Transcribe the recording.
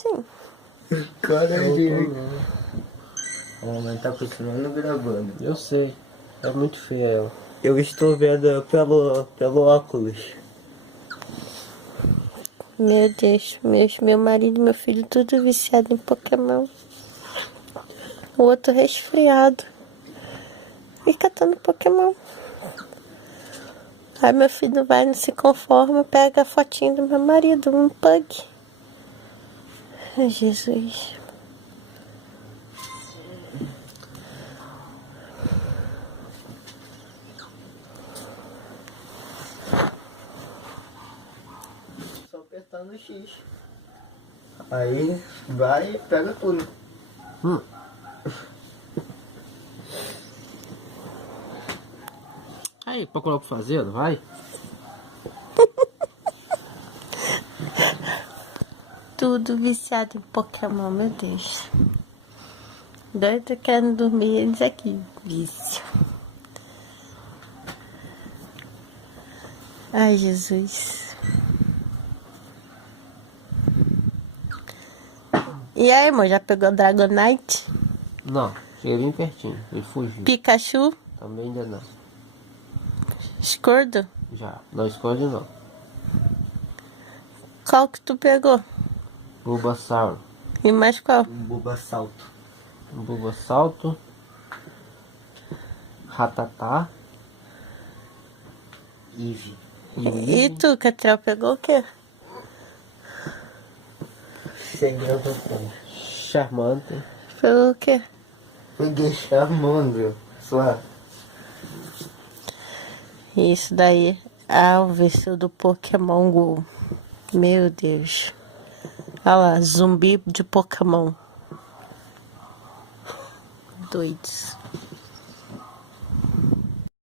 tadinho. Cara, gente. A mamãe tá continuando gravando. Eu sei. É muito feia ela. Eu estou vendo pelo óculos. Meu Deus, meu marido e meu filho tudo viciado em Pokémon. O outro resfriado. E catando Pokémon. Aí meu filho vai, não se conforma, pega a fotinha do meu marido, um pug. Ai, Jesus. Só apertando o X. Aí vai e pega tudo. Aí, procura o que fazer, não vai? Tudo viciado em Pokémon, meu Deus. Doido querendo dormir, eles aqui, vício. Ai, Jesus. E aí, amor, já pegou Dragonite? Não, cheguei bem pertinho. Ele fugiu. Pikachu? Também ainda não. Squirtle? Já. Não escolhe não. Qual que tu pegou? Bulbasaur. E mais qual? Um Bulbasalto. Bulbasalto. Ratatá. Eevee. E tu, Catriel, pegou o quê? Segredo com. Charmander. Pegou o quê? Peguei Charmander. Sua. Isso daí é o vício do Pokémon Go. Meu Deus. Olha lá, zumbi de Pokémon. Doidos.